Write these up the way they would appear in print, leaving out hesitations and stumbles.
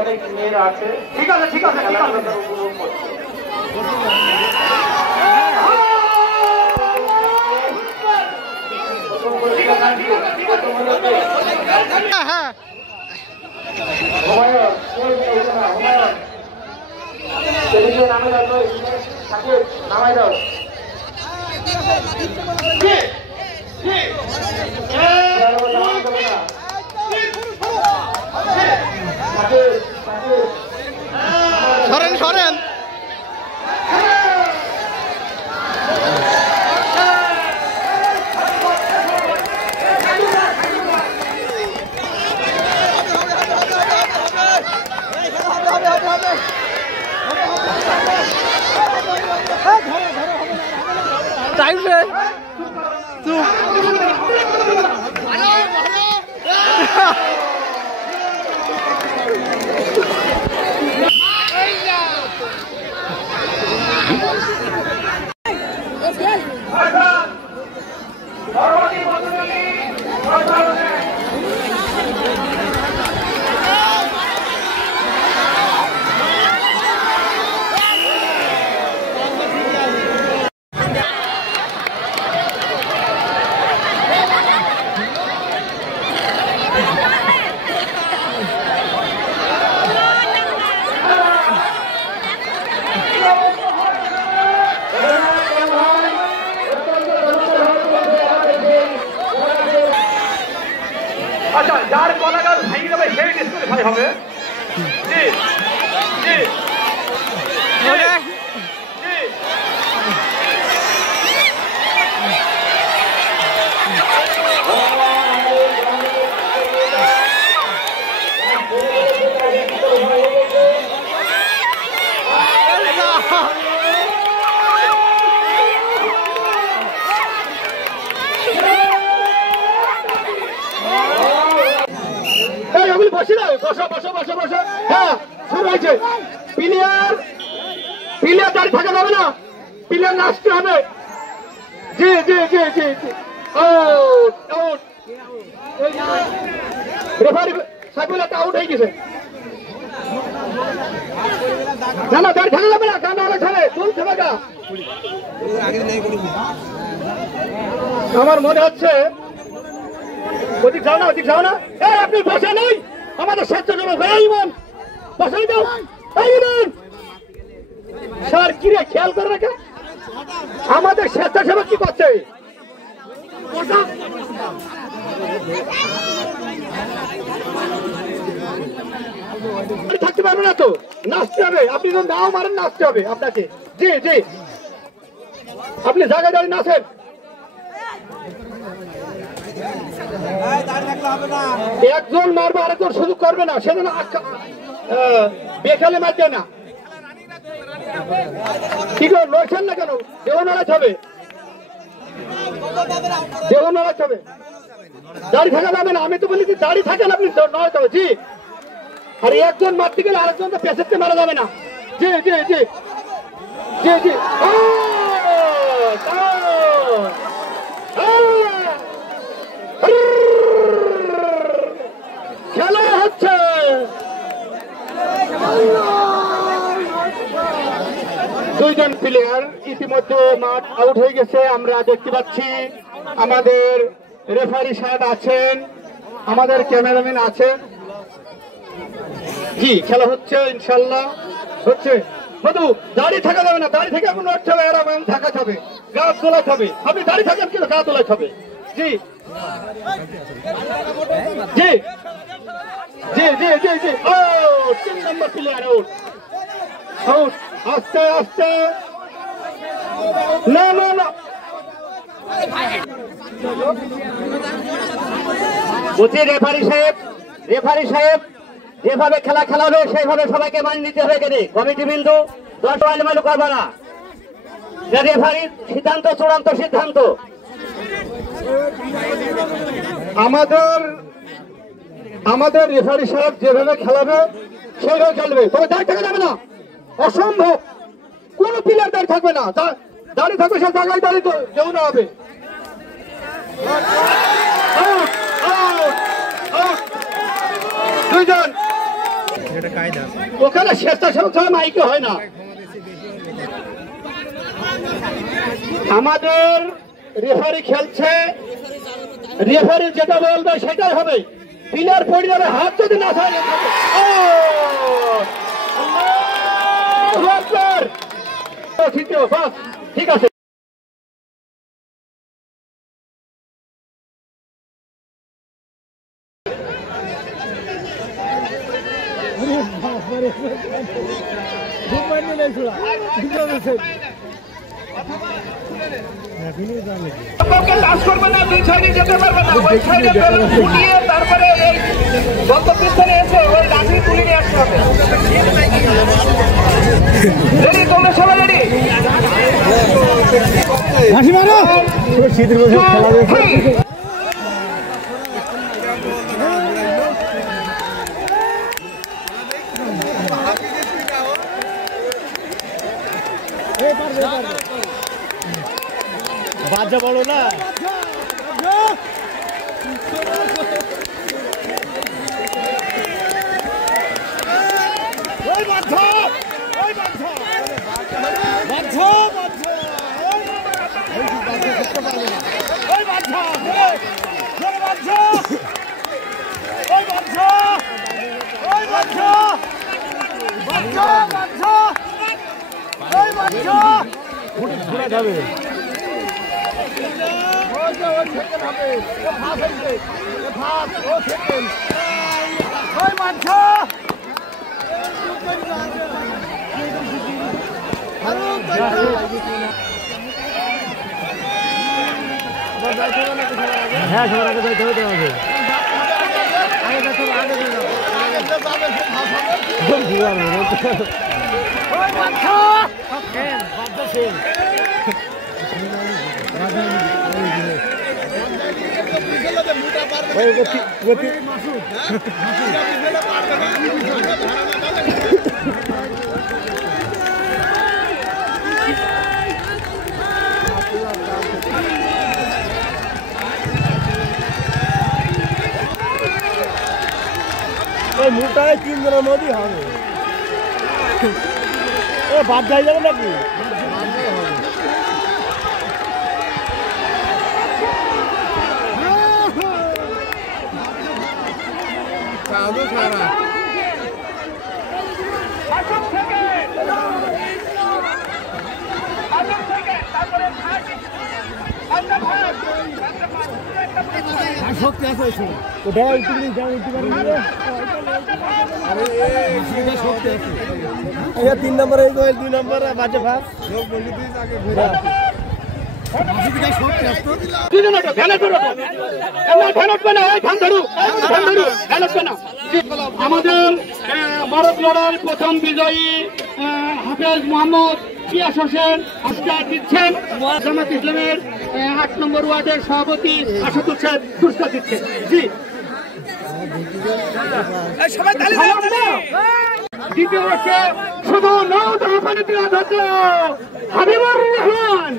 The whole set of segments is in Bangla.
অনেক মেয়েরা আছে, ঠিক আছে ঠিক আছে ঠিক আছে। নামাই দাও সরেন সরেন টাইম সে আচ্ছা, যার কলাগাছ ভেঙে যাবে সেই ডিসকুয়ালিফাই হবে। জি জি বসে না, বসো বসো বসো বসো। হ্যাঁ, শুরু হয়েছে। প্লেয়ার দাঁড়িয়ে থাকা যাবে না, প্লেয়ার নাচতে হবে। জি জি জি জি জি, আউট আউট। রেফারি সাইফুল একটা আউট হয়ে গেছে। না না, দাঁড়িয়ে থাকা যাবে না, গান আলো ছাড়ে চলছে না। আমার মনে হচ্ছে ওদিক যাও না, ওদিক যাও না। এই আপনি বসে নেই, আমাদের স্বেচ্ছাসেবক ইমন বসাই দাও। ইমন স্যার কি রে, খেয়াল করে রাখে আমাদের স্বেচ্ছাসেবক কি করছে। থাকতে পারবে না তো, নাচতে হবে। আপনি যখন দাও মারেন নাচতে হবে আপনাকে। জি জি, আপনি জায়গায় দাঁড়িয়ে নাচেন। একজন মারবে আরেকজন সুযোগ করবে না, সেজন্য বেখালে মারবে না। কি করে লড়ছেন না কেন? দেহ নাড়াতে হবে, দেহ নাড়াতে হবে। দাঁড়িয়ে থাকা যাবে না, আমি তো বলি দাঁড়িয়ে থাকেন আপনি নড়াতে হবে। জি, আর একজন মারতে গেলে আরেকজন তো পেছাতে মারা যাবে না। জি জি জি জি জি, খেলা হচ্ছে। দুইজন প্লেয়ার ইতিমধ্যে মাঠ আউট হয়ে গেছে। আমরা দেখতে পাচ্ছি আমাদের রেফারি সাহেব আছেন, আমাদের ক্যামেরাম্যান আছেন। জি, খেলা হচ্ছে, ইনশাল্লাহ হচ্ছে। মধু দাঁড়িয়ে থাকা যাবে না, দাঁড়িয়ে থেকে এখন উঠতে হবে, এরকম থাকাতে হবে, গা তোলাতে হবে। আপনি দাঁড়িয়ে থাকেন কিন্তু গা তোলাতে হবে। জি জি জি জি জি জি, ও 3 নম্বর প্লেয়ার আউট। আউট, আস্তে আস্তে, না না না, বলছি রেফারি সাহেব যেভাবে খেলা হবে সেইভাবে সবাইকে মানিয়ে নিতে হবে। কেন কমিটি বিন্দু 10 মাইল করবে না, রেফারির সিদ্ধান্ত চূড়ান্ত সিদ্ধান্ত। আমাদের রেফারি সাহেব যেভাবে খেলাবে সেইভাবে খেলবে, তবে দাঁড়িয়ে থাকা যাবে না, অসম্ভব। কোন প্লেয়ার দাঁড়িয়ে থাকবে না, দাঁড়িয়ে থাকবে সে জায়গায় দাঁড়িয়ে যেও না হবে। দুইজন ওখানে স্বেচ্ছাসেবক ছাড়া মাইকে হয় না। আমাদের রেফারি খেলছে, রেফারি যেটা বলবে সেটাই হবে। প্লেয়ার পড়ে যাবে, হাত যদি না থাকে ঠিক আছে। তারপরে গন্তব্যস্থানে এসে ওই লাঠি তুলে নিয়ে আসতে হবে। রেডি, তোমরা সবাই রেডি? বাজা বলো না, হ্যাঁ সবার আগে যাইতে হবে। মুটায় 3 জনের মধ্যে হবে, বাদ যাই যাবে নাকি? শক্তি আছে ওটা উঠতে পারি। 3 নম্বর 2 নম্বর বাজে ভাগ আমাদের ভারত লড়ার প্রথম বিজয়ী হাফেজ মোহাম্মদ পিয়াস হোসেন পুরস্কার দিচ্ছেন। জামাত ইসলামের 8 নম্বর ওয়ার্ডের সভাপতি আসাদুল সাহেব পুরস্কার দিচ্ছেন। জি দ্বিতীয় হচ্ছে শুধু হাবিবুর রহমান,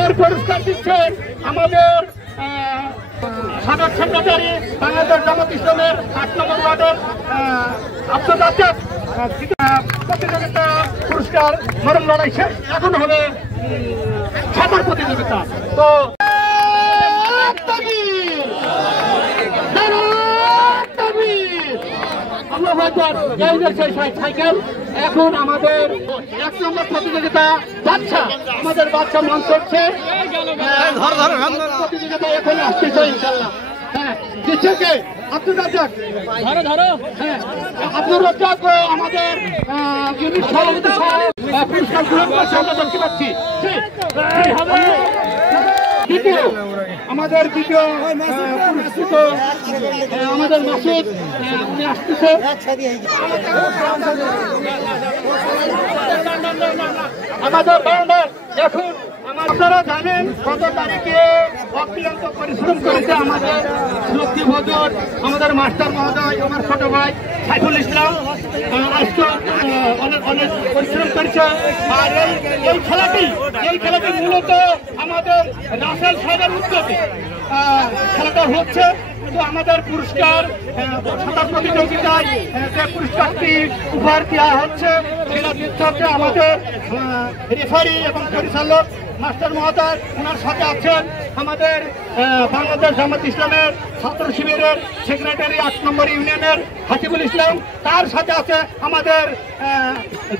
এর পুরস্কার দিচ্ছেন আমাদের সাবেক সেক্রেটারি বাংলাদেশ জামাত ইসলামের 8 নম্বর ওয়ার্ডের আব্দুল রাজ্জাক। প্রতিযোগিতা পুরস্কার মরণ লড়াই শেষ, এখন হবে সাঁতার প্রতিযোগিতা। তো সাইকেল এখন আমাদের 1 নম্বর প্রতিযোগিতা বাচ্চা, আমাদের বাচ্চা মঞ্চ হচ্ছে প্রতিযোগিতা এখন আসতেছে ইনশাল্লাহ। হ্যাঁ দিচ্ছে কে? আব্দুল রাজ্জাক। হ্যাঁ আব্দুল রাজ্জাক আমাদের ইউনিট সভাপতি পুরস্কার গ্রহণ করছে, আমরা দেখতে পাচ্ছি। দ্বিতীয় আমাদের পুরস্কৃত আমাদের মাসুদ উনি আসতেছে। আমাদের বাউন্ডার এখন আপনারা জানেন গত তারিখে অক্লান্ত পরিশ্রম করেছে আমাদের লক্ষ্মীভোজন, আমাদের মাস্টার মহোদয়, আমার ছোট ভাই সাইফুল ইসলাম। আজকে অনেক অনেক পরিশ্রম করেছে। আর এই খেলাটি মূলত আমাদের রাসেল সাহেবের উদ্যোগে খেলাটা হচ্ছে। তো আমাদের পুরস্কার সাঁতার প্রতিযোগিতায় যে পুরস্কারটি উপহার দেওয়া হচ্ছে সেটা দিচ্ছে হচ্ছে আমাদের রেফারি এবং পরিচালক মাস্টার মহোদয়। ওনার সাথে আছেন আমাদের বাংলাদেশ জামাত ইসলামের ছাত্র শিবিরের সেক্রেটারি 8 নম্বর ইউনিয়নের হাসিবুল ইসলাম। তার সাথে আছে আমাদের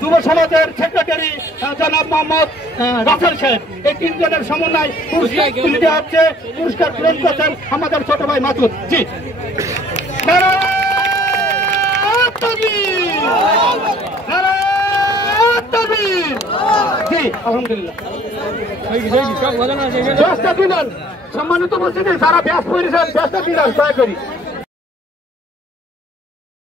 যুব সমাজের সেক্রেটারি জনাব মোহাম্মদ রাসেল সাহেব। এই তিনজনের সমন্বয় পুরস্কার তুলে দেওয়া হচ্ছে। পুরস্কার গ্রহণ করছেন আমাদের ছোট ভাই মাসুদ। জি জি আলহামদুলিল্লাহ। সম্মানিত বলছি যারা ব্যাস করেছেন ব্যাসটা দিলেন দয়া করি।